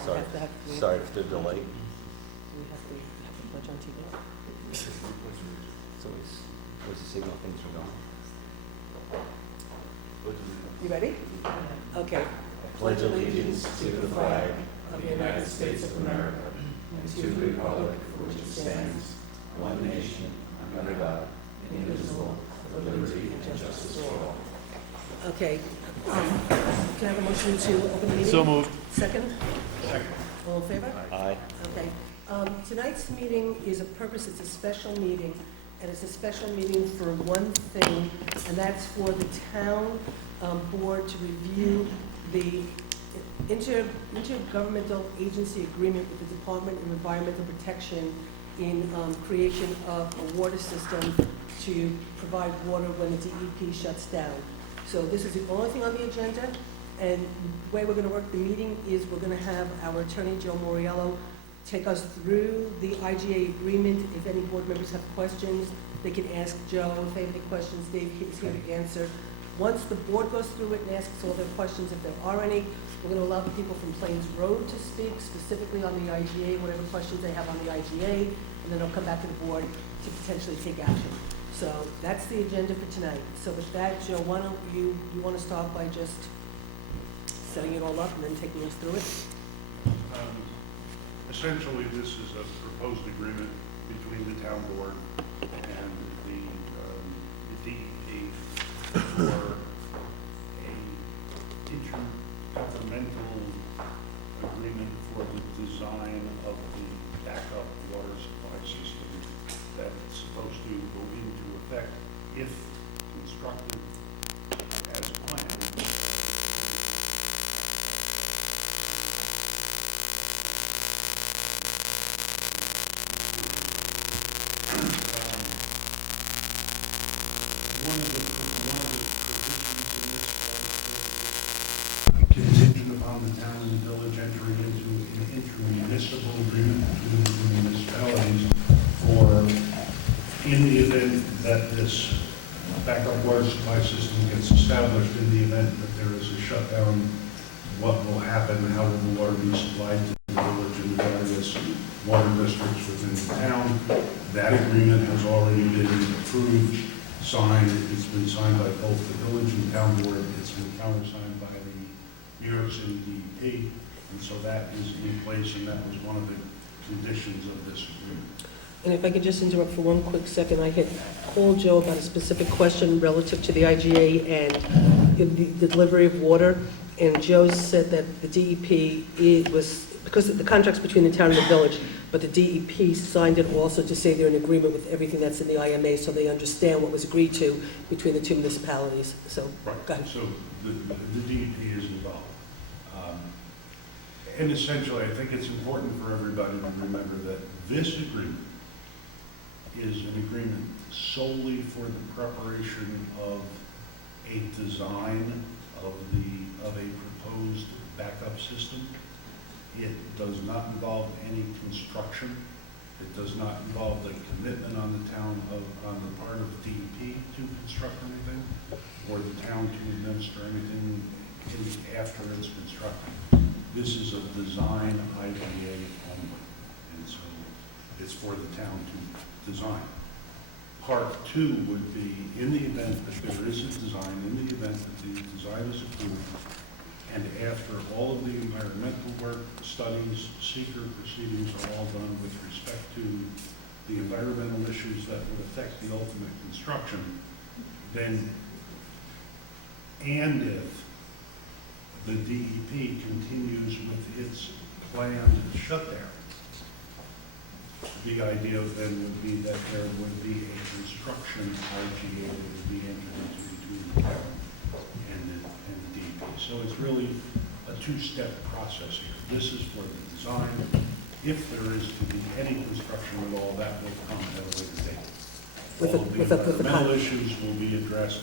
Sorry, have to have, we sorry for the delay. have to pledge on TV. So what's the signal things are going? You ready? Okay. Pledge allegiance to the flag of the United States of America and to the republic for which it stands, one nation, under God, indivisible, with liberty and justice for all. Okay. Can I have a motion to open the meeting? So moved. Second? Second. All in favor? Aye. Okay. Tonight's meeting is it's a special meeting, and it's a special meeting for one thing, and that's for the town board to review the intergovernmental agency agreement with the Department of Environmental Protection in creation of a water system to provide water when the DEP shuts down. So this is the only thing on the agenda, and the way we're going to work the meeting is we're going to have our attorney, Joe Moriello, take us through the IGA agreement. If any board members have questions, they can ask Joe. If they have any questions, Dave is here to answer. Once the board goes through it and asks all their questions, if there are any, we're going to allow the people from Plains Road to speak, specifically on the IGA, whatever questions they have on the IGA, and then they'll come back to the board to potentially take action. So that's the agenda for tonight. So with that, Joe, why don't you want to start by just setting it all up and then taking us through it? Essentially, this is a proposed agreement between the town board and the DEP for a intergovernmental agreement for the design of the backup water supply system that's supposed to go into effect if constructed as planned. One of the provisions in this was contingent upon the town and the village entering into an intermunicipal agreement between the municipalities for, in the event that this backup water supply system gets established, in the event that there is a shutdown, what will happen, how will the water be supplied to the village and the various water districts within the town. That agreement has already been approved, signed. It's been signed by both the village and town board. It's been countersigned by the New York City DEP, and so that is in place, and that was one of the conditions of this agreement. And if I could just interrupt for one quick second, I had called Joe about a specific question relative to the IGA and the delivery of water, and Joe said that the DEP was, because the contract's between the town and the village, but the DEP signed it also to say they're in agreement with everything that's in the IMA, so they understand what was agreed to between the two municipalities. So, Right. go ahead. So the DEP is involved. And essentially, I think it's important for everybody to remember that this agreement is an agreement solely for the preparation of a design of a proposed backup system. It does not involve any construction. It does not involve the commitment on the town on the part of DEP to construct anything, or the town to administer anything after it's constructed. This is a design IGA only, and so it's for the town to design. Part two would be, in the event that there is a design, in the event that the design is approved, and after all of the environmental work, studies, seeker proceedings are all done with respect to the environmental issues that would affect the ultimate construction, then, and if the DEP continues with its planned shutdown, the idea then would be that there would be a construction IGA that would be entered into between the town and the DEP. So it's really a two-step process here. This is for the design. If there is to be any construction at all, that will come at a later date. All of the environmental issues will be addressed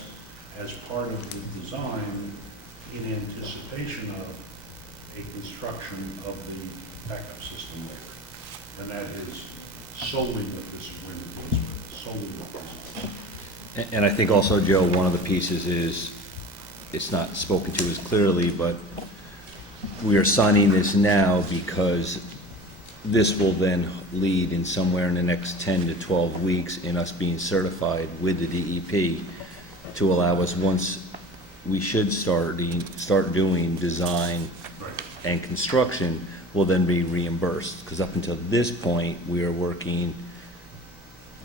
as part of the design in anticipation of a construction of the backup system later. And that is solely what this agreement is with, solely what this is. And I think also, Joe, one of the pieces is, it's not spoken to as clearly, but we are signing this now because this will then lead in somewhere in the next 10 to 12 weeks in us being certified with the DEP to allow us, once we should start doing design Right. and construction, will then be reimbursed. Because up until this point, we are working,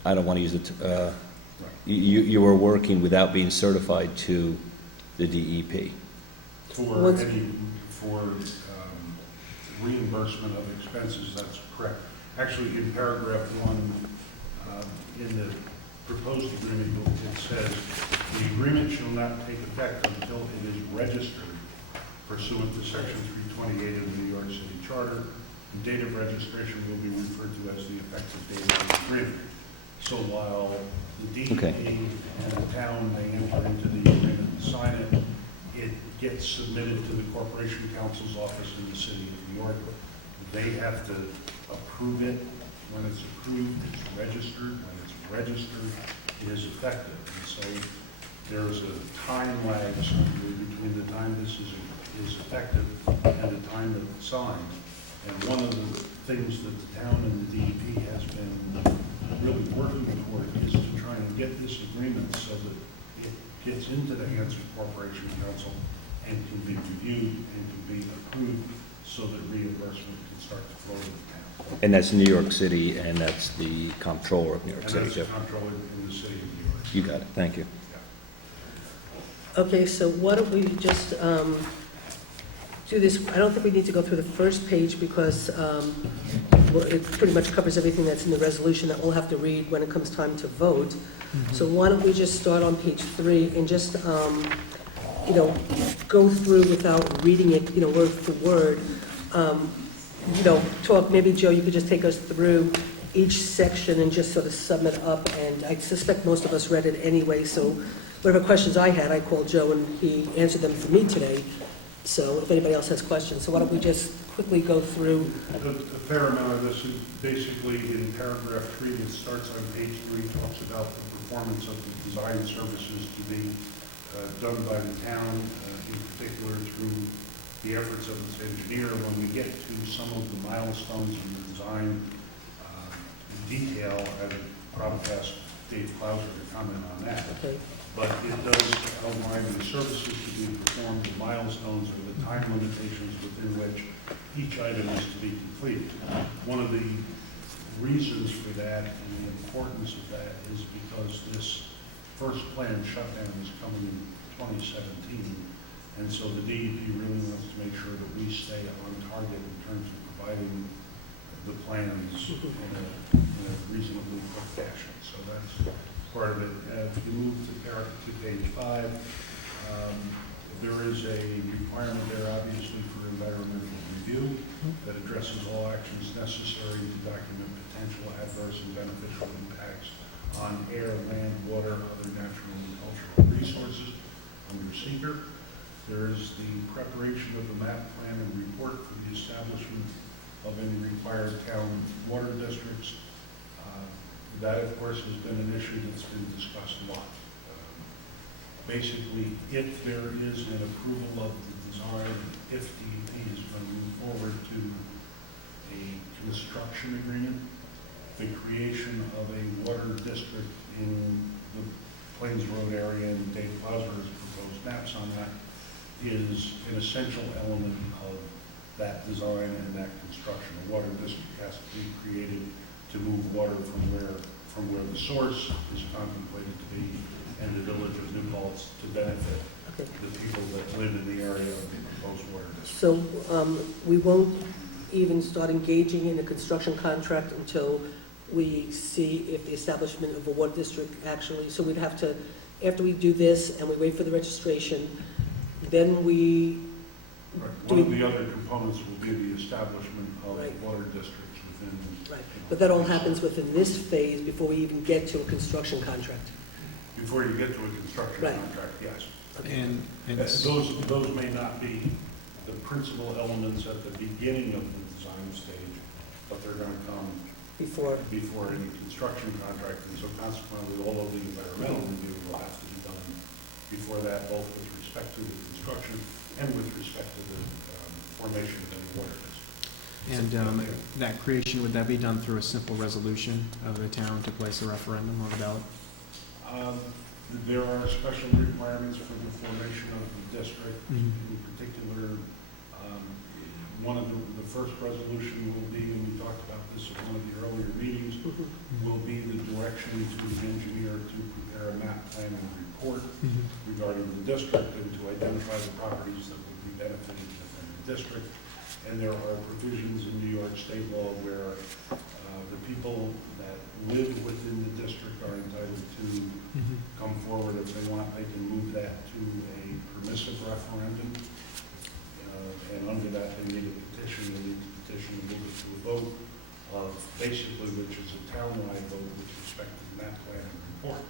I don't want to use it, you were working without being certified to the DEP. For reimbursement of expenses, that's correct. Actually, in paragraph 1, in the proposed agreement, it says, "The agreement shall not take effect until it is registered pursuant to section 328 of the New York City Charter. The date of registration will be referred to as the effective date of the agreement." So while the DEP and the town may enter into the agreement and sign it, it gets submitted to the Corporation Counsel's office in the city of New York. They have to approve it. When it's approved, it's registered. When it's registered, it is effective. And so there's a time lag certainly between the time this is effective and the time that it's signed. And one of the things that the town and the DEP has been really working toward is to try and get this agreement so that it gets into the hands of Corporation Counsel and can be reviewed and can be approved so that reimbursement can start to flow to the town. And that's New York City, and that's the comptroller of New York And City, that's the Jeff. comptroller in the city of New York. You got it, thank you. Okay, so why don't we just do this, I don't think we need to go through the first page because it pretty much covers everything that's in the resolution that we'll have to read when it comes time to vote. So why don't we just start on page 3 and just, go through without reading it, word for word. Talk, maybe Joe, you could just take us through each section and just sort of sum it up. And I suspect most of us read it anyway, so whatever questions I had, I called Joe and he answered them for me today. So if anybody else has questions, so why don't we just quickly go through. A fair amount of this is basically in paragraph 3 that starts on page 3, talks about the performance of the design services to be done by the town, in particular through the efforts of its engineer. When we get to some of the milestones in the design detail, I would probably ask Dave Klauser to comment on that. Okay. But it does outline the services to be performed, the milestones, or the time limitations within which each item is to be completed. One of the reasons for that and the importance of that is because this first planned shutdown is coming in 2017, and so the DEP really wants to make sure that we stay on target in terms of providing the plans in a reasonably quick fashion. So that's part of it. If you move to page 5, there is a requirement there, obviously, for environmental review that addresses all actions necessary to document potential adverse and beneficial impacts on air, land, water, other natural and cultural resources under seeker. There is the preparation of the map plan and report for the establishment of any required town water districts. That, of course, has been an issue that's been discussed a lot. Basically, if there is an approval of the design, if DEP is going to move forward to a construction agreement, the creation of a water district in the Plains Road area, and Dave Klauser has proposed maps on that, is an essential element of that design and that construction. A water district has to be created to move water from where the source is contemplated to be, and the village of New Paltz to benefit the people that live in the area of the proposed water district. So we won't even start engaging in a construction contract until we see if the establishment of a water district actually, so we'd have to, after we do this and we wait for the registration, then we... Right. One of the other components will be the establishment of water districts within... Right, but that all happens within this phase before we even get to a construction contract. Before you get to a construction contract, yes. Okay. And Those may not be the principal elements at the beginning of the design stage, but they're going to come Before any construction contract, and so consequently, all of the environmental review will have to be done before that, both with respect to the construction and with respect to the formation of any water district. And that creation, would that be done through a simple resolution of the town to place a referendum on the ballot? There are special requirements for the formation of the district. Mhm. In particular, one of the first resolution will be, and we talked about this at one of the earlier meetings, will be the direction to the engineer to prepare a map plan and report Mhm. regarding the district and to identify the properties that will be benefited within the district. And there are provisions in New York state law where the people that live within the district are entitled to Mhm. come forward if they want. They can move that to a permissive referendum. And under that, they need a petition. They need to petition and move it to a vote of basically, which is a townwide vote with respect to the map plan and report.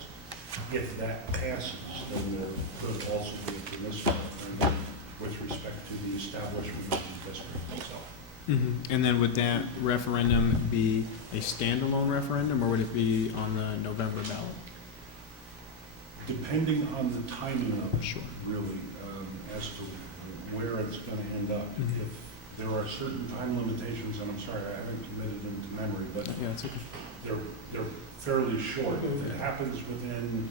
If that passes, then there could also be a permissive referendum with respect to the establishment of the district itself. Mhm. And then would that referendum be a standalone referendum, or would it be on the November ballot? Depending on the timing of it, Sure. really, as to where it's going to end up. Mhm. If there are certain time limitations, and I'm sorry, I haven't committed them to memory, but Yeah, it's okay. they're fairly short. If it happens within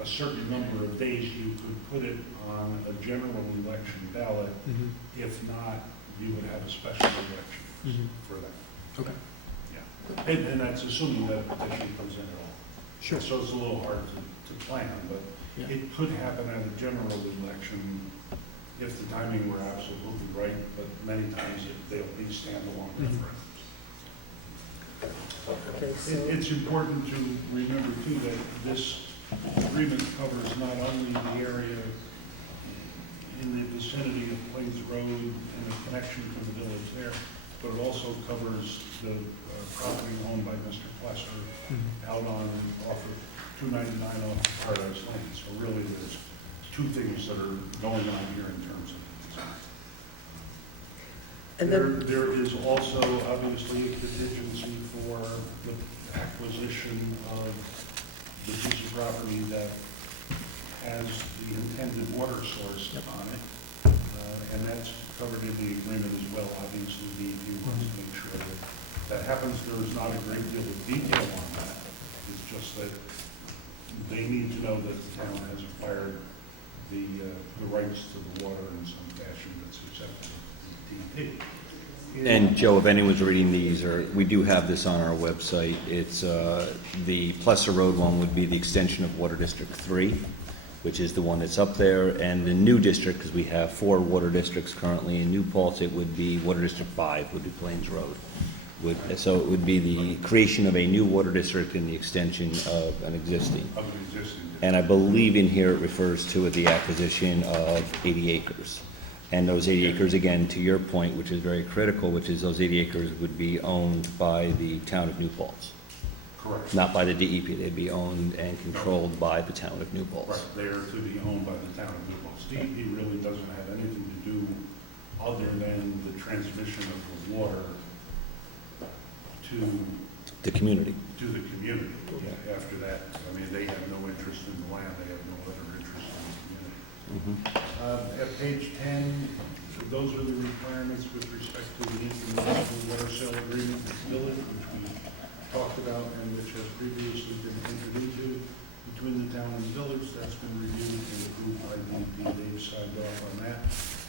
a certain number of days, you could put it on a general election ballot. Mhm. If not, you would have a special election Mhm. for that. Okay. Yeah. And that's assuming that a petition comes in at all. Sure. So it's a little hard to plan, but Yeah. it could happen at a general election if the timing were absolutely right, but many times they'll be standalone Mhm. referendums. Okay, so, It's important to remember too that this agreement covers not only the area in the vicinity of Plains Road and the connection to the village there, but it also covers the property owned by Mr. Plesser Mhm. out on, off of 299 off of Paradise Lane. So really, there's two things that are going on here in terms of design. and then, There is also obviously a contingency for the acquisition of the piece of property that has the intended water source on it. And that's covered in the agreement as well. Obviously, DEP wants to make sure that that happens. There is not a great deal of detail on that. It's just that they need to know that the town has acquired the rights to the water in some fashion that's acceptable to DEP. And Joe, if anyone's reading these, or we do have this on our website, it's the Plesser Road one would be the extension of Water District 3, which is the one that's up there, and the new district, because we have 4 water districts currently in New Paltz, it would be Water District 5, would be Plains Road. So it would be the creation of a new water district and the extension of an existing. Of an existing. And I believe in here it refers to the acquisition of 80 acres. And those 80 acres, again, to your point, which is very critical, which is those 80 acres would be owned by the town of New Paltz, Correct. not by the DEP. They'd be owned and controlled by the town of New Paltz. Right, they are to be owned by the town of New Paltz. DEP really doesn't have anything to do other than the transmission of the water to The community. the community. Yeah, after that, I mean, they have no interest in the land, they have no other interest in the community. At page 10, those are the requirements with respect to the intermunicipal water sale agreement with the village, which we talked about and which has previously been entered into between the town and the village. That's been reviewed and approved by DEP. They've signed off on that.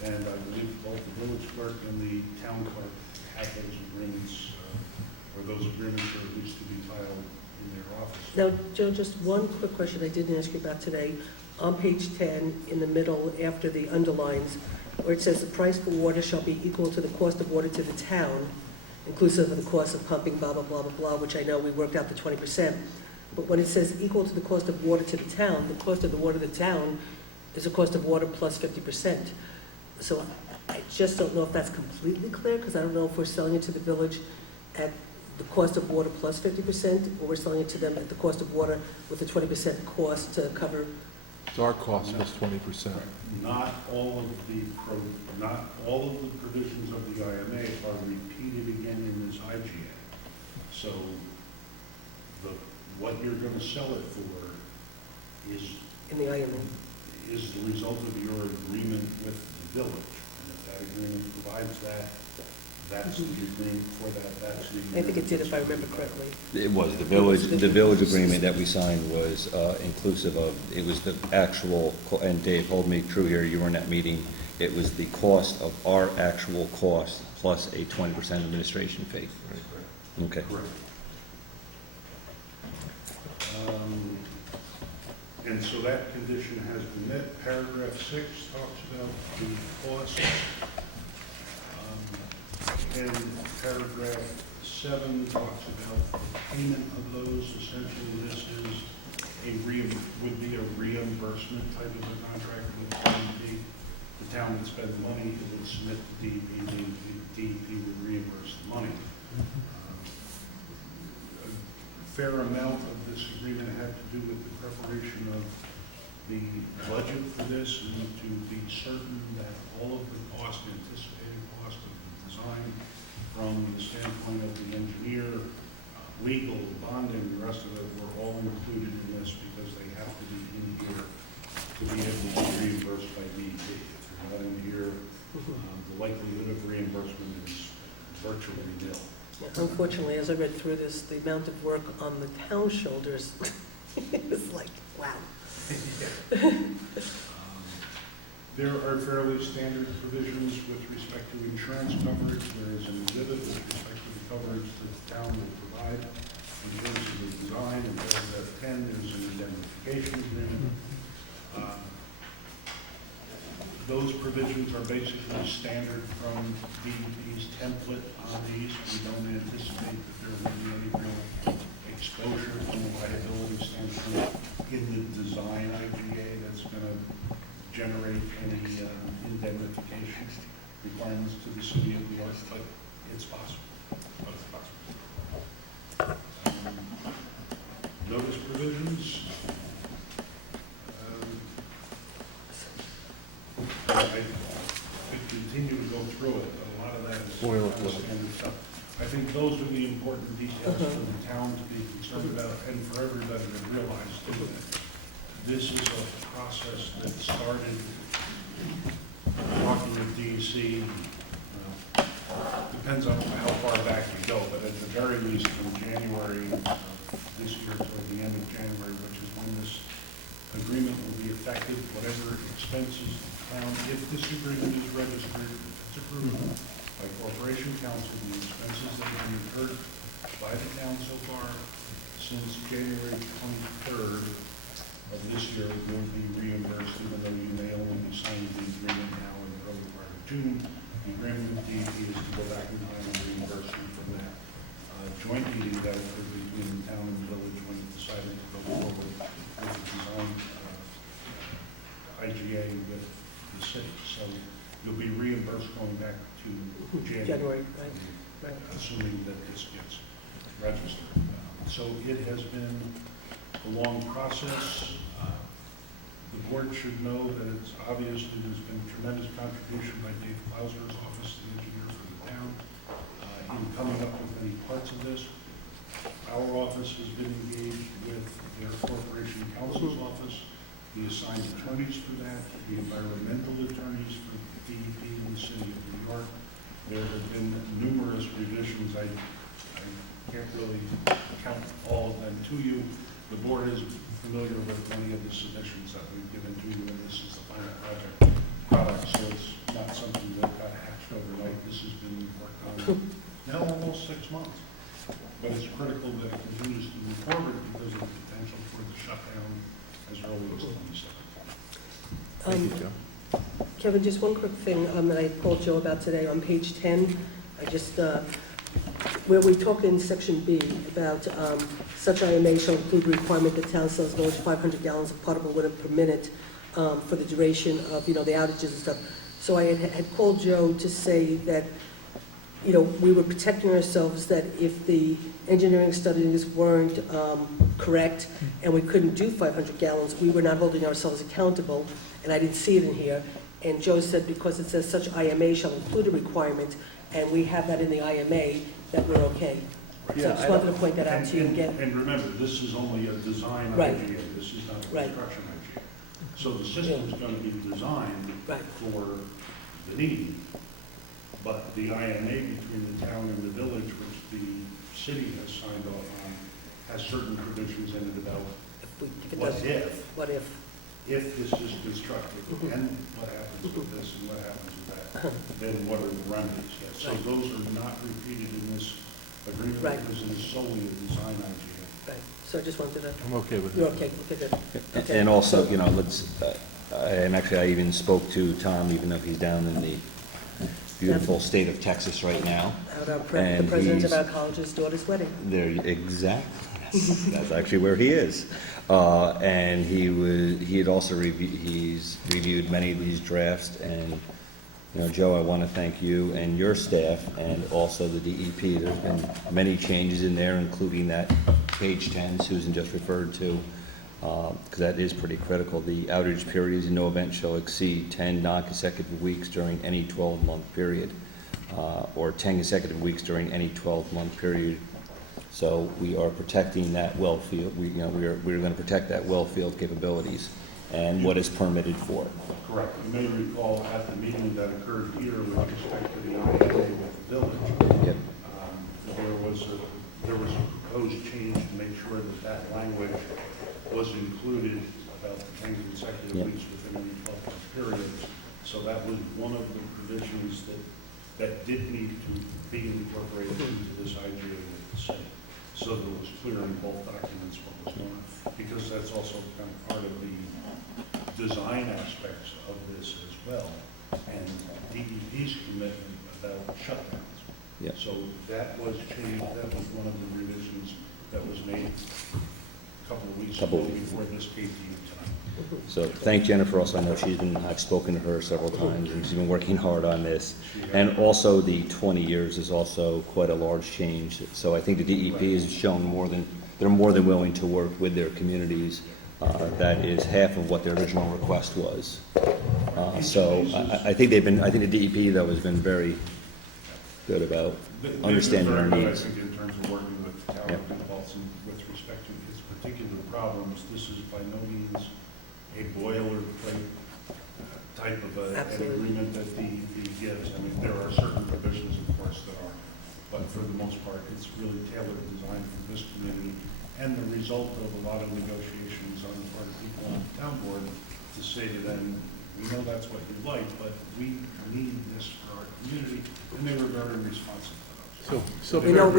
And I believe both the village clerk and the town clerk have those agreements, or those agreements are at least to be filed in their office. now, Joe, just one quick question I didn't ask you about today. On page 10, in the middle, after the underlines, where it says the price for water shall be equal to the cost of water to the town, inclusive of the cost of pumping, blah, blah, blah, blah, blah, which I know we worked out the 20%. But when it says equal to the cost of water to the town, the cost of the water to the town is the cost of water plus 50%. So I just don't know if that's completely clear, because I don't know if we're selling it to the village at the cost of water plus 50%, or we're selling it to them at the cost of water with the 20% cost to cover. So our cost was 20%. Not all of the provisions of the IMA are repeated again in this IGA. So what you're going to sell it for is In the IMA. the result of your agreement with the village. And if that agreement provides that. That's the agreement for that, that's the. I think it did, if I remember correctly. It was, the village agreement that we signed was inclusive of, it was the actual, and Dave, hold me true here, you were in that meeting, it was the cost of our actual cost plus a 20% administration fee. Okay. Correct. And so that condition has been met. Paragraph 6 talks about the costs. And paragraph 7 talks about the payment of those. Essentially, this is would be a reimbursement type of a contract with the DEP. The town would spend the money, it would submit to DEP, the DEP would reimburse the money. A fair amount of this agreement had to do with the preparation of the budget for this and to be certain that all of the cost, anticipated cost of the design from the standpoint of the engineer, legal, bonding, the rest of it were all included in this because they have to be in here to be able to be reimbursed by DEP. If they're not in here, the likelihood of reimbursement is virtually nil. Unfortunately, as I read through this, the amount of work on the town's shoulders, it was like, wow. There are fairly standard provisions with respect to insurance coverage. There is an exhibit with respect to the coverage that the town will provide in terms of the design. And paragraph 10, there's an indemnification agreement. Those provisions are basically standard from DEP's template on these. We don't anticipate that there will be any real exposure from a liability standpoint in the design IGA that's going to generate any indemnification requirements to the city of New York, but it's possible. Notice provisions. I could continue to go through it, but a lot of that is standard stuff. I think those are the important details for the town to be concerned about and for everybody to realize too that this is a process that started talking with DEC. Depends on how far back you go, but at the very least from January this year toward the end of January, which is when this agreement will be effective, whatever expenses the town, if this agreement is registered, if it's approved by Corporation Council, the expenses that have been incurred by the town so far since January 23rd of this year will be reimbursed, even though you may only be signing the agreement now in the early part of June. The agreement with DEP is to go back in time and reimburse you from that joint meeting that occurred between the town and the village when it decided to go forward with the design IGA with the city. So you'll be reimbursed going back to January, Right. assuming that this gets registered. So it has been a long process. The board should know that it's obviously there's been tremendous contribution by Dave Klauser's office, the engineer for the town, in coming up with many parts of this. Our office has been engaged with their Corporation Counsel's office, the assigned attorneys for that, the environmental attorneys for DEP in the city of New York. There have been numerous revisions. I can't really count all of them to you. The board is familiar with many of the submissions that we've given to you, and this is the final product, so it's not something that got hatched overnight. This has been worked on now almost 6 months. But it's critical that it continues to move forward because of the potential for the shutdown as early as 2017. Thank you, Joe. Kevin, just one quick thing that I called Joe about today on page 10. I just, where we talk in section B about such IMA shall include the requirement that town sells village 500 gallons of potable water per minute for the duration of, the outages and stuff. So I had called Joe to say that, we were protecting ourselves that if the engineering studies weren't correct and we couldn't do 500 gallons, we were not holding ourselves accountable, and I didn't see it in here. And Joe said because it says such IMA shall include a requirement, and we have that in the IMA, that we're okay. So I just wanted to point that out to you again. And remember, this is only a design Right. IGA. This is not a Right. construction IGA. So the system's going to be designed Right. for the need. But the INA between the town and the village, which the city has signed off on, has certain provisions in it about If it what does, what if? if this is constructed, and what happens with this and what happens with that, then what are the remedies? Yes. So Right. those are not repeated in this agreement Right. because it is solely a design idea. Right, so I just wanted to, I'm okay with you're it. okay, okay, good. Okay. And also, you know, and actually I even spoke to Tom, even though he's down in the beautiful state of Texas right now. At our the And president of he's- our college's daughter's wedding. There, exactly. That's actually where he is. And he had also he's reviewed many of these drafts, and, you know, Joe, I want to thank you and your staff, and also the DEP. There's been many changes in there, including that page 10 Susan just referred to, because that is pretty critical. The outage periods in no event shall exceed 10 non-consecutive weeks during any 12-month period, or 10 consecutive weeks during any 12-month period. So we are protecting that well field, we're going to protect that well field capabilities and what is permitted for it. Correct. You may recall at the meeting that occurred here with respect to the INA with the village, Yep. there was a proposed change to make sure that that language was included about the 10 consecutive Yep. weeks within any 12-month period. So that was one of the provisions that did need to be incorporated into this IGA with the city. So that it was clear in both documents what was going on, because that's also kind of part of the design aspects of this as well, and DEP's commitment about shutdowns. Yep. So that was changed, that was one of the revisions that was made a couple of weeks ago before this came to you tonight. So thank Jennifer also. I know I've spoken to her several times, and she's been working hard on this. And also the 20 years is also quite a large change. So I think the DEP has shown they're more than willing to work with their communities. That is half of what their original request was. So I think the DEP though has been very good about They've been understanding our very good, needs. I think, in terms of working with the town Yep. of Paltz and with respect to its particular problems. This is by no means a boilerplate type of an Absolutely. agreement that DEP gives. I mean, there are certain provisions, of course, that are, but for the most part, it's really tailored design for this community and the result of a lot of negotiations on the part of people on the town board to say to them, we know that's what you like, but we need this for our community, and they were very responsive to us. So We know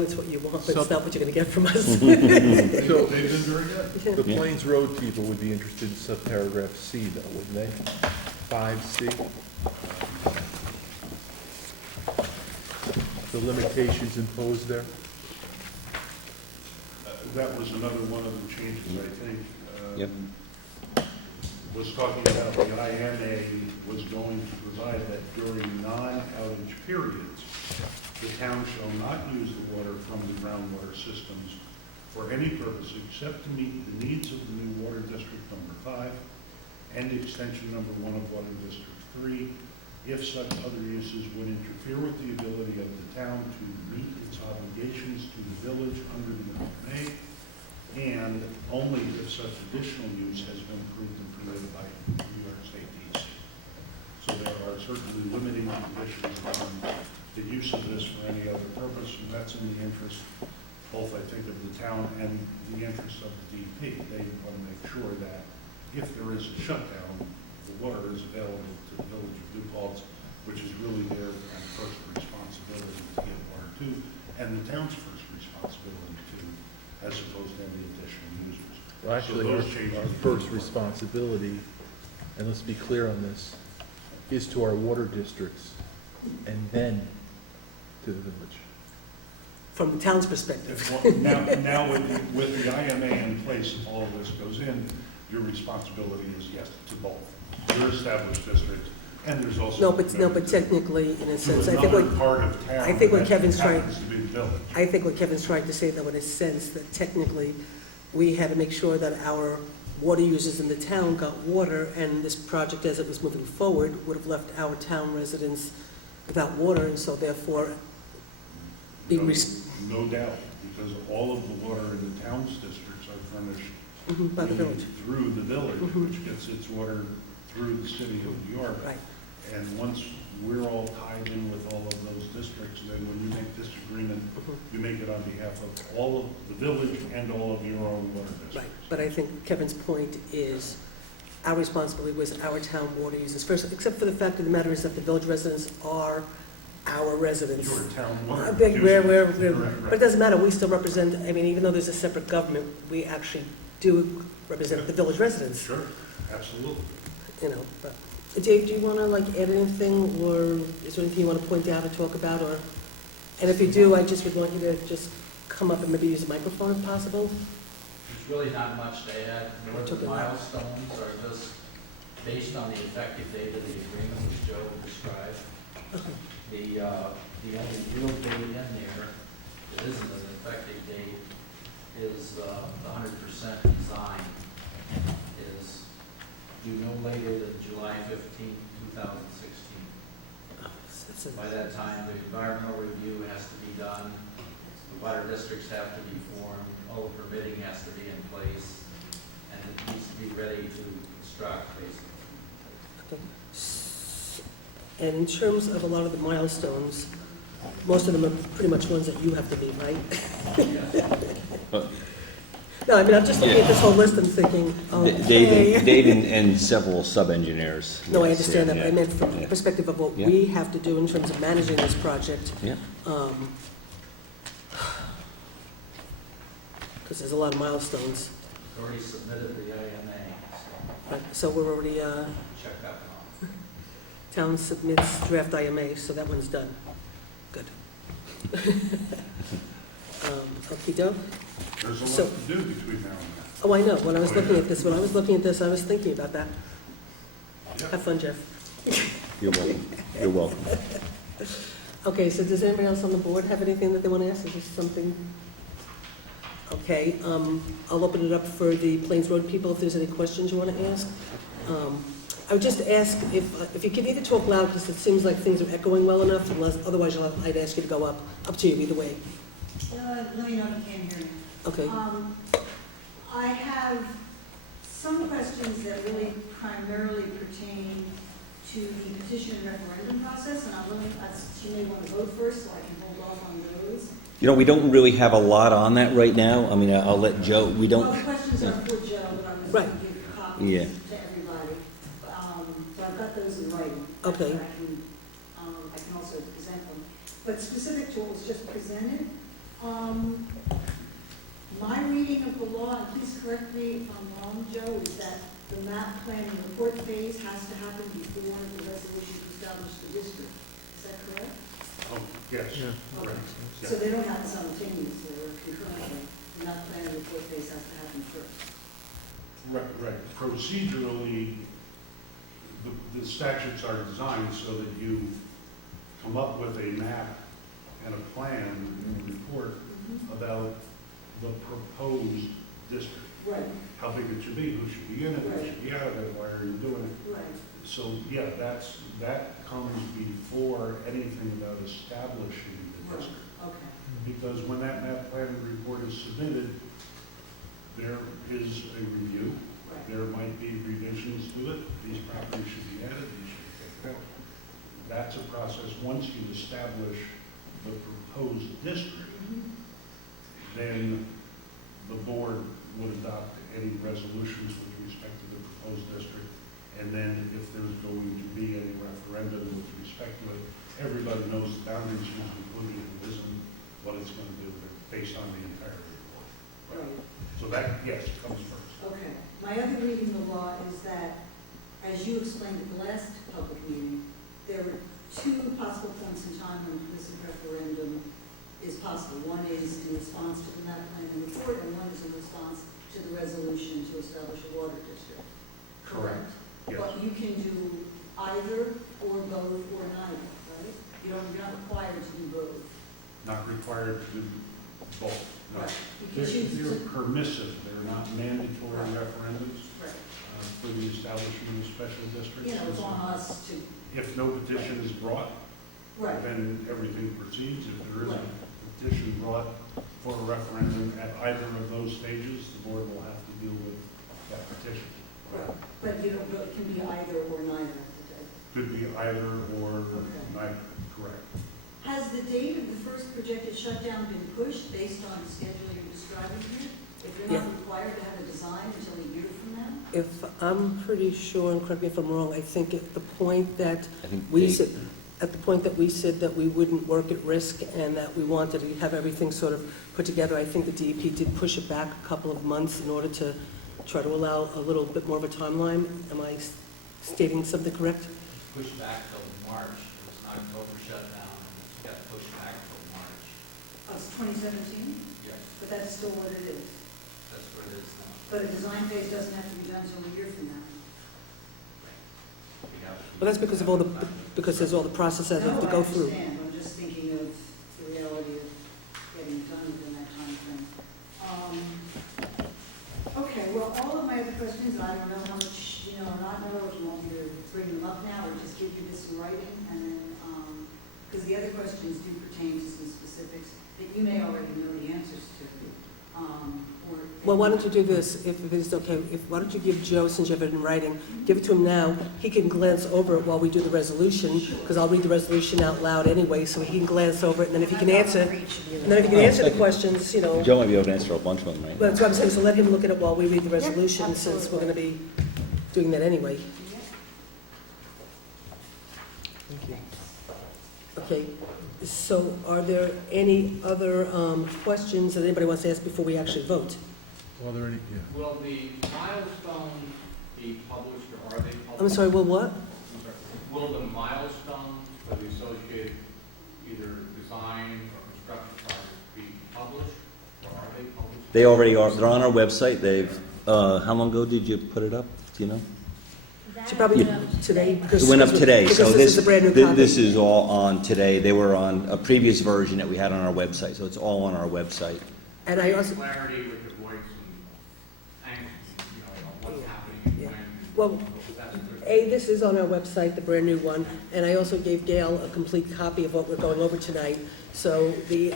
it's what you want, but it's So- not what you're gonna get from us. They've been very good. the Plains Road people would be interested in subparagraph C though, wouldn't they? 5C? The limitations imposed there? That was another one of the changes, I think. Yep. Was talking about the INA was going to provide that during non-outage periods, the town shall not use the water from the groundwater systems for any purpose except to meet the needs of the new Water District Number 5 and Extension Number 1 of Water District 3, if such other uses would interfere with the ability of the town to meet its obligations to the village under the INA, and only if such additional use has been approved and permitted by New York State DEC. So there are certainly limiting conditions on the use of this for any other purpose, and that's in the interest, both I think of the town and the interest of the DEP. They want to make sure that if there is a shutdown, the water is available to the village of New Paltz, which is really their first responsibility to get water to, and the town's first responsibility to, as opposed to any additional users. Well, actually, So those changes- our first responsibility, and let's be clear on this, is to our water districts and then to the village. From the town's perspective. Well, now with the IMA in place, if all of this goes in, your responsibility is yes to both. Your established districts, and there's also. No, but technically, in a To sense, I think what, another part of town. I think what that Kevin's trying- happens to be the village. I think what Kevin's trying to say, though, in a sense, that technically, we had to make sure that our water users in the town got water, and this project, as it was moving forward, would have left our town residents without water, and so therefore, being No doubt, because all of the water in the town's districts are furnished by the village. through the village, Mhm. which gets its water through the city of New York. Right. And once we're all tied in with all of those districts, and then when you make this agreement, you make it on behalf of all of the village and all of your own water Right, districts. but I think Kevin's point is our responsibility was our town water users first, except for the fact of the matter is that the village residents are our residents. Your town water. But Correct. it doesn't matter, we still represent, I mean, even though there's a separate government, we actually do represent the village residents, Sure, absolutely. you know. But Dave, do you want to like add anything, or is there anything you want to point out or talk about, or? And if you do, I just would want you to just come up and maybe use a microphone if possible. There's really not much to add. More Took the it out. milestones are just based on the effective date of the agreement, which Joe described. The only real date in there that isn't an effective date is the 100% design is due no later than July 15, 2016. By that time, the environmental review has to be done, the water districts have to be formed, all the permitting has to be in place, and it needs to be ready to construct, basically. And in terms of a lot of the milestones, most of them are pretty much ones that you have to meet, right? No, I mean, I'm just looking at this whole list and thinking, okay. Dave and several sub-engineers. No, I Yes, understand that, yeah, but I meant from the yeah. perspective of what Yeah. we have to do in terms of managing this project. Yeah. Because there's a lot of milestones. Already submitted the IMA, so Right, so we're already, check that one off. town submits draft IMA, so that one's done. Good. Okey-doke. There's a So- lot to do between now and then. Oh, I know, when I was looking at this, I was thinking about that. Have fun, Jeff. You're welcome. You're welcome. Okay, so does anybody else on the board have anything that they want to ask? Is there something? Okay, I'll open it up for the Plains Road people if there's any questions you want to ask. I would just ask if you could either talk loud, because it seems like things are echoing well enough, unless, otherwise I'd ask you to go up to you either way. Let me know if you can't hear me. Okay, I have some questions that really primarily pertain to the petition and referendum process, and I'm willing, she may want to vote first, so I can hold off on those. You know, we don't really have a lot on that right now. I mean, I'll let Joe, we Well, don't, the questions are for Joe, but I'm just Right. going to give Yeah. copies to everybody. So I've got those in writing. Okay. I can also present them. But specific to what was just presented, my reading of the law, and please correct me if I'm wrong, Joe, is that the map plan and report phase has to happen before the resolution to establish the district. Is that correct? Oh, yes, Yeah. correct. So they don't happen simultaneously or concurrently. The map plan and report phase has to happen first. Right. Procedurally, the statutes are designed so that you come up with a map and a plan and a report about the proposed district. Right, How big it should be, who should be in it, who should be out of it, why are you doing it? right. So, yeah, that comes before anything about establishing the Right. district. Okay. Because when that map plan and report is submitted, there is a review. Right. There might be revisions to it. These properties should be added, these should be taken out. That's a process. Once you establish the proposed district, then the board would adopt any resolutions with respect to the proposed district. And then if there's going to be any referendum with respect to it, everybody knows the boundaries who's included and isn't, what it's going to do based on the entire report. Right. So that, yes, comes first. Okay. My other reading of the law is that, as you explained at the last public meeting, there were two possible points in time when this referendum is possible. One is in response to the map plan and report, and one is in response to the resolution to establish a water district. Correct? Yes. But you can do either or both or neither, right? You're not required to do both. Not required to do both. No. Right. You can choose They're to. permissive, they're not mandatory referendums Right. for the establishment of special districts. You know, it's on us to. If no petition is brought, Right. then everything proceeds. If there is Right. a petition brought for a referendum at either of those stages, the board will have to deal with that petition. Right. But you don't, it can be either or neither. Could be either or neither, correct. Has the date of the first projected shutdown been pushed based on the schedule you're describing here? If you're not required to have a design until a year from now? If, I'm pretty sure, and correct me if I'm wrong, I think at the point that I think we they- said, that we wouldn't work at risk and that we wanted to have everything sort of put together, I think the DEP did push it back a couple of months in order to try to allow a little bit more of a timeline. Am I stating something correct? Pushed back till March, it was an October shutdown, it got pushed back till March. Oh, it's 2017, Yes, but that's still what it is. that's what it is now. But a design phase doesn't have to be done until a year from now. We have- Well, that's because of all the, because there's all the processes that have to go through. No, I understand, I'm just thinking of the reality of getting it done within that timeframe. Okay, well, all of my other questions, I don't know how much, or not know, if you want me to bring them up now, or just give you this in writing, and then, because the other questions do pertain to some specifics that you may already know the answers to, or. Well, why don't you do this, if it's okay, why don't you give Joe, since you have it in writing, give it to him now, he can glance over it while we do the resolution, because I'll read the resolution out loud anyway, so he can glance over it, and then if he can answer, the questions, Joe might be able to answer a bunch of them, right? But that's what I'm saying, so let him look at it while we read the resolution, Yep, since we're gonna be doing that anyway. Okay, so are there any other questions that anybody wants to ask before we actually vote? Well, there any, yeah. Will the milestones be published, or are they published? I'm sorry, well, what? I'm sorry. Will the milestones for the associated either design or construction projects be published, or are they published? They already are, they're on our website, they've, how long ago did you put it up, do you know? Should probably today, because. It went up today, so because this, is a brand new thi- copy. this is all on today. They were on a previous version that we had on our website, so it's all on our website. And I also, Clarity would avoid some angst, what's happening Yeah. and when. well, That's good. this is on our website, the brand new one, and I also gave Gail a complete copy of what we're going over tonight. So the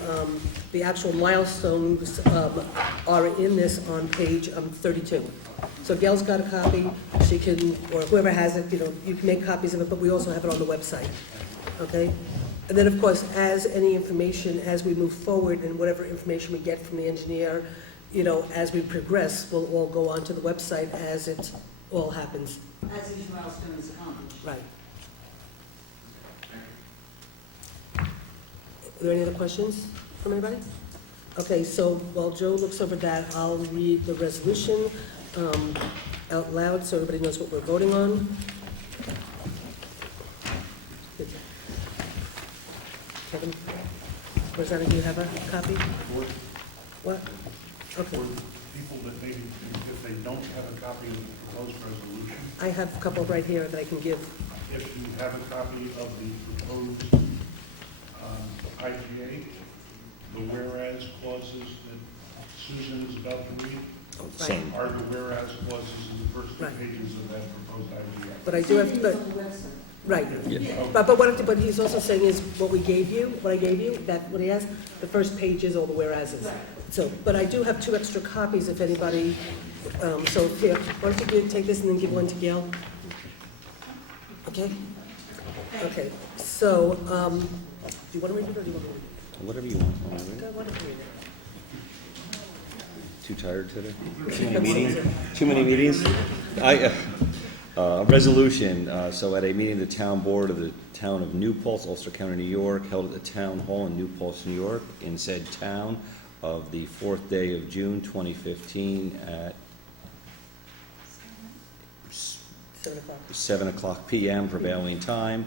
actual milestones are in this on page 32. So Gail's got a copy, she can, or whoever has it, you can make copies of it, but we also have it on the website, okay? And then, of course, as any information, as we move forward, and whatever information we get from the engineer, as we progress, will all go onto the website as it all happens. As each milestone is accomplished. Right. Are there any other questions from anybody? Okay, so while Joe looks over that, I'll read the resolution out loud so everybody knows what we're voting on. Kevin, Rosanna, do you have a copy? For, What? Okay, for people that maybe, if they don't have a copy of the proposed resolution, I have a couple right here that I can give. if you have a copy of the proposed IGA, the whereas clauses that Susan is about to read Same. are the whereas clauses in the first two Right. pages of that proposed IGA. But I do have, It's but, on the website. right. Yeah. But he's also saying is what we gave you, what I gave you, that, what he has, the first page is all the whereases. Right. So, but I do have 2 extra copies if anybody, so here, why don't you take this and then give one to Gail? Okay? Okay, so, do you want to read it or do you want me to read it? Whatever you want. Wanna read it? Okay, why don't you read it? Too tired today? Too many meetings? Too many meetings? Resolution, so at a meeting of the town board of the town of New Paltz, Ulster County, New York, held at the town hall in New Paltz, New York, in said town of the 4th day of June 2015 at 7 o'clock. 7:00 PM prevailing time.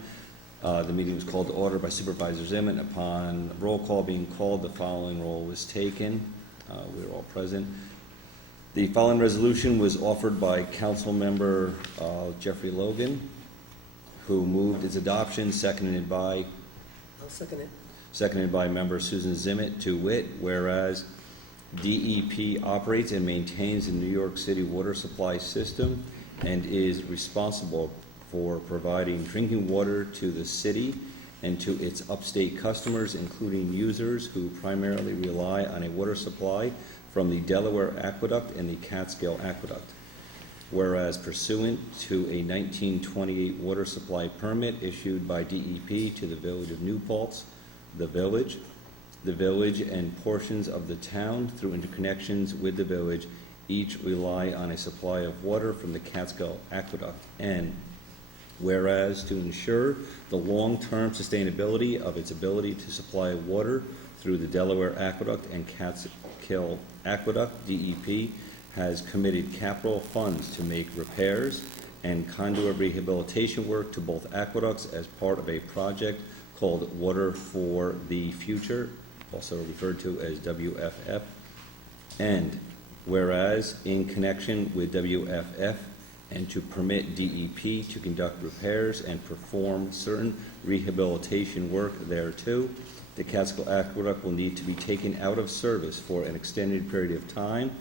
The meeting was called to order by Supervisor Zimmern. Upon roll call being called, the following roll was taken. We were all present. The following resolution was offered by Council Member Jeffrey Logan, who moved its adoption, seconded by I'll second it. Member Susan Zimmett, to wit, whereas DEP operates and maintains the New York City water supply system and is responsible for providing drinking water to the city and to its upstate customers, including users who primarily rely on a water supply from the Delaware Aqueduct and the Catskill Aqueduct. whereas pursuant to a 1928 water supply permit issued by DEP to the Village of New Paltz, the village and portions of the town through interconnections with the village each rely on a supply of water from the Catskill Aqueduct. And whereas to ensure the long-term sustainability of its ability to supply water through the Delaware Aqueduct and Catskill Aqueduct, DEP has committed capital funds to make repairs and conduit rehabilitation work to both aqueducts as part of a project called Water for the Future, also referred to as WFF. And whereas in connection with WFF and to permit DEP to conduct repairs and perform certain rehabilitation work thereto, the Catskill Aqueduct will need to be taken out of service for an extended period of time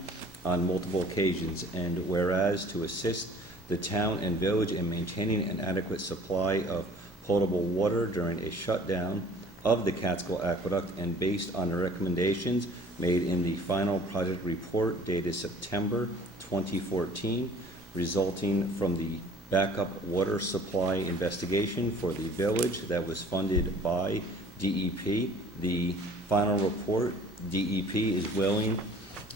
on multiple occasions. And whereas to assist the town and village in maintaining an adequate supply of potable water during a shutdown of the Catskill Aqueduct, and based on the recommendations made in the final project report dated September 2014, resulting from the backup water supply investigation for the village that was funded by DEP. The final report, DEP is willing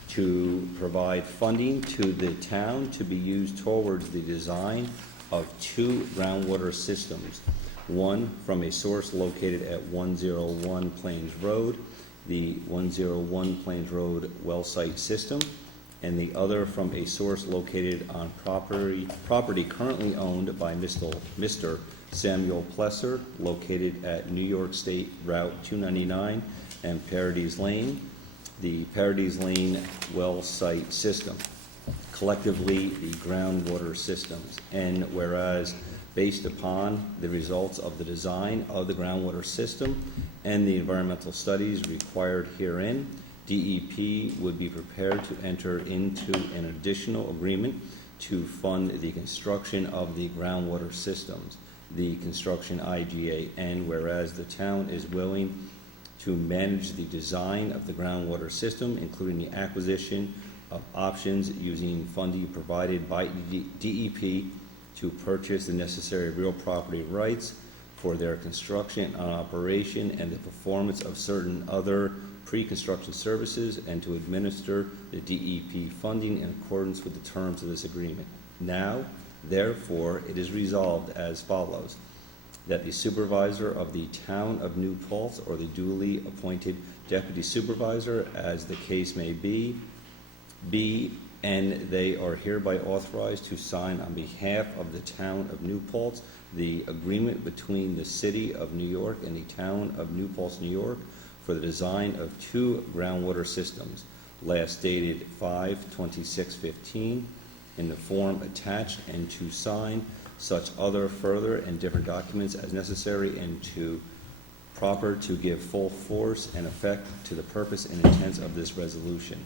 to provide funding to the town to be used towards the design of 2 groundwater systems. One from a source located at 101 Plains Road, the 101 Plains Road well site system, and the other from a source located on property currently owned by Mr. Samuel Plesser, located at New York State Route 299 and Paradise Lane, the Paradise Lane well site system, collectively the groundwater systems. And whereas based upon the results of the design of the groundwater system and the environmental studies required herein, DEP would be prepared to enter into an additional agreement to fund the construction of the groundwater systems, the construction IGA. And whereas the town is willing to manage the design of the groundwater system, including the acquisition of options using funding provided by DEP to purchase the necessary real property rights for their construction and operation and the performance of certain other pre-construction services, and to administer the DEP funding in accordance with the terms of this agreement. Now, therefore, it is resolved as follows: that the supervisor of the town of New Paltz, or the duly appointed deputy supervisor, as the case may be, and they are hereby authorized to sign on behalf of the town of New Paltz the agreement between the city of New York and the town of New Paltz, New York, for the design of 2 groundwater systems, last dated 5/26/15, in the form attached, and to sign such other further and different documents as necessary and to give full force and effect to the purpose and intents of this resolution.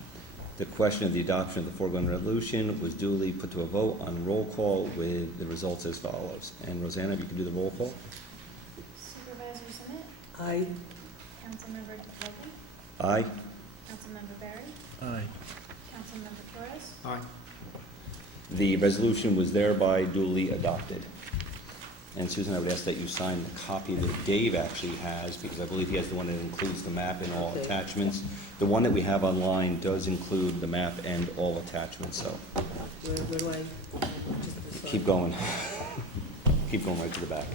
The question of the adoption of the foregoing resolution was duly put to a vote on roll call with the results as follows. And Rosanna, if you can do the roll call. Supervisor Summit, I, Councilmember DeFloco, Aye. Councilmember Barry, Aye. Councilmember Torres, Aye. The resolution was thereby duly adopted. And Susan, I would ask that you sign the copy that Dave actually has, because I believe he has the one that includes the map and all Okay. attachments. The one that we have online does include the map and all attachments, so where do I? Just keep going. Keep going right to the back.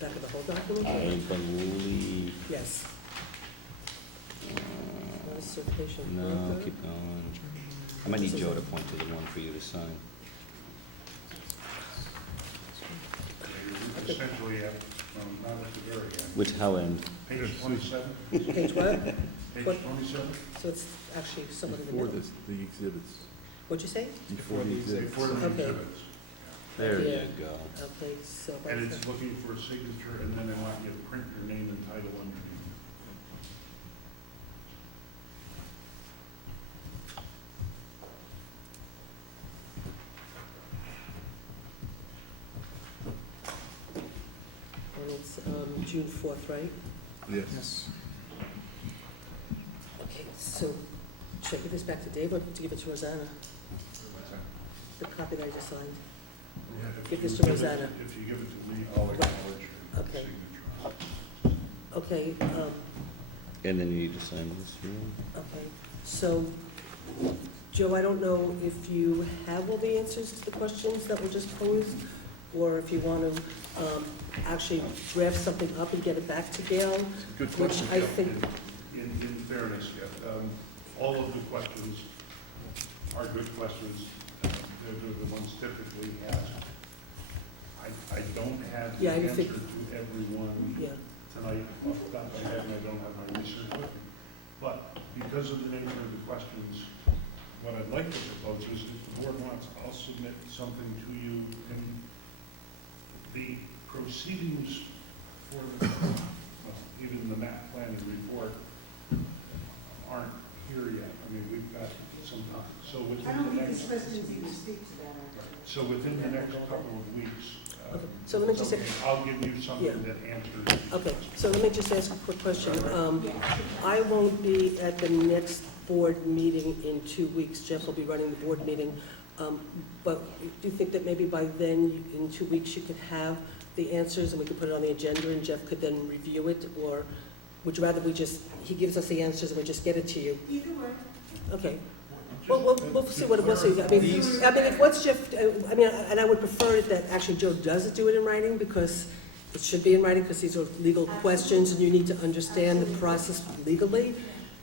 Back of the whole document? I believe, Yes. Notice certification. no, keep going. I might need Joe to point to the one for you to sign. Essentially, not at the very end. Which, how end? Page 27? Page what? Page What? 27? So it's actually somewhat in the Before middle. this, the exhibits. What'd you say? Before the exhibits. Before the Okay. exhibits. There Yeah. you go. Okay, so. And it's looking for a signature, and then they want you to print your name and title underneath. And it's June 4th, right? Yes. Okay, so should I give this back to Dave or to give it to Rosanna? the copy that I just signed? If Give you this to give it- Rosanna. If you give it to me, I'll acknowledge your Okay. signature. Okay, And then you need to sign this here. okay. So, Joe, I don't know if you have all the answers to the questions that were just posed, or if you want to actually draft something up and get it back to Gail. Good Which question. I think, In fairness, yeah, all of the questions are good questions. They're the ones typically asked. I don't have the Yeah, I answer think- to everyone yeah, tonight off the top of my head, and I don't have my research with me. But because of the nature of the questions, what I'd like to propose is if the board wants, I'll submit something to you, and the proceedings for the, well, even the map plan and report aren't here yet. I mean, we've got some time. So I within don't the think these next, questions even speak to that, actually. so within the next couple of weeks, Okay, so let me just say- okay, I'll give you something that answers these okay. questions. So let me just ask a quick question. I won't be at the next board meeting in 2 weeks. Jeff will be running the board meeting. But do you think that maybe by then, in 2 weeks, you could have the answers and we could put it on the agenda and Jeff could then review it? Or would you rather he gives us the answers and we just get it to you? Either way. Okay. Well, we'll see what it will see. I mean, if what's Jeff, I mean, and I would prefer that actually Joe does do it in writing, because it should be in writing, because these are legal questions and you need to understand the process legally.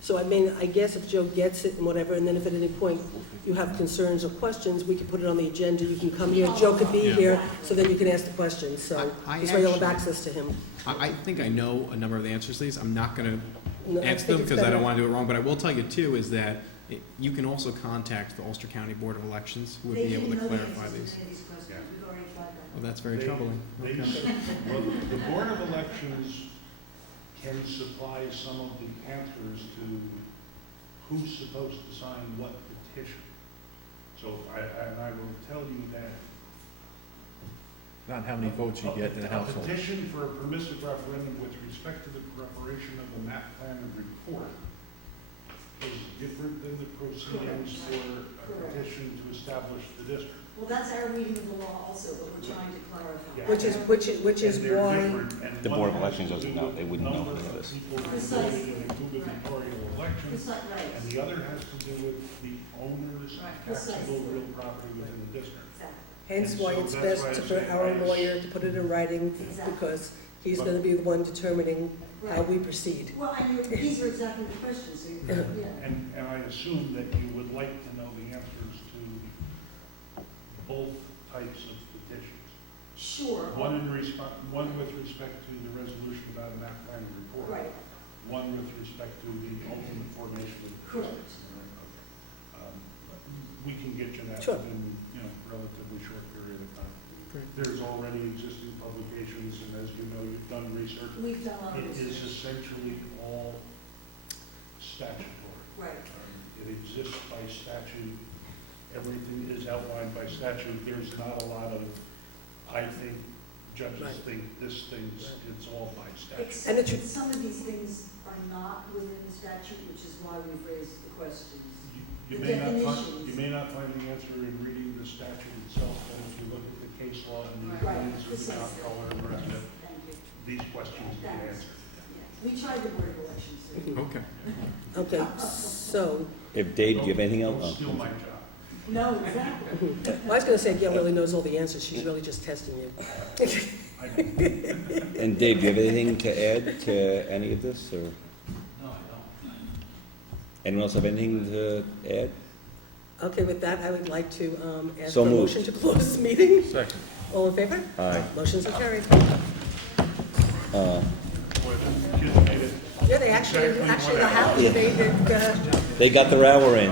So I mean, I guess if Joe gets it and whatever, and then if at any point you have concerns or questions, we can put it on the agenda, you can come here, Joe could be here, so then you can ask the questions, so I this way you'll have actually- access to him. I think I know a number of the answers to these. I'm not going No, to I answer think them it's because I don't better- want to do it wrong, but I will tell you too is that you can also contact the Ulster County Board of Elections, who would be able to clarify these. They didn't know the answers to any of these questions. We've already tried that. Well, that's very They- troubling. they- Okay. Well, the Board of Elections can supply some of the answers to who's supposed to sign what petition. So I will tell you that Not how many votes you get in a a household. petition for a permissive referendum with respect to the preparation of the map plan and report is different than the proceedings for a petition to establish the district. Well, that's our reading of the law also, but we're trying to clarify. Yeah. Which is And they're why, different, and The Board of one has Elections to doesn't do know. with They wouldn't know number any of of this. people who Precisely. voted in a gubernatorial election, Just like and rights. the other has to do with the owner's Right, taxable precisely. real property within the district. Exactly. hence And why so it's that's best why I for say our I- lawyer to put it in writing, Exactly. because he's gonna be the one determining how Right. we proceed. Well, and these are exactly the questions, so, yeah. And I assume that you would like to know the answers to both types of petitions. Sure. One with respect to the resolution about a map plan and report. Right, One with respect to the ultimate formation of the Correct. district. We can get you that Sure. within, relatively short period of time. Great. There's already existing publications, and as you know, you've done research. we've done our It is research. essentially all statutory. Right, It exists by statute. Everything is outlined by statute. There's not a lot of, I think, judges Right. think this thing's, it's all by statute. except it's- that some of these things are not within the statute, which is why we've raised the questions. You The may not find, definitions. you may not find the answer in reading the statute itself, but if you look at the case law and the Right. opinions of the Precisely. comptroller and the rest of it, Thank you. these questions get answered. Yeah. We tried the Board of Elections, too. Okay. Okay, so, If Dave, do you have anything Don't else? steal my job. No, exactly. I was gonna say Gail really knows all the answers, she's really just testing you. I don't. And Dave, do you have anything to add to any of this, or? No, I don't. Anyone else have anything to add? Okay, with that, I would like to ask So for a moved. motion to close this meeting. Second. All in favor? Aye. Motions are carried. Uh, Boy, the kids made it. Yeah, they actually, Exactly the 1 hour. house, they did, They got their hour in.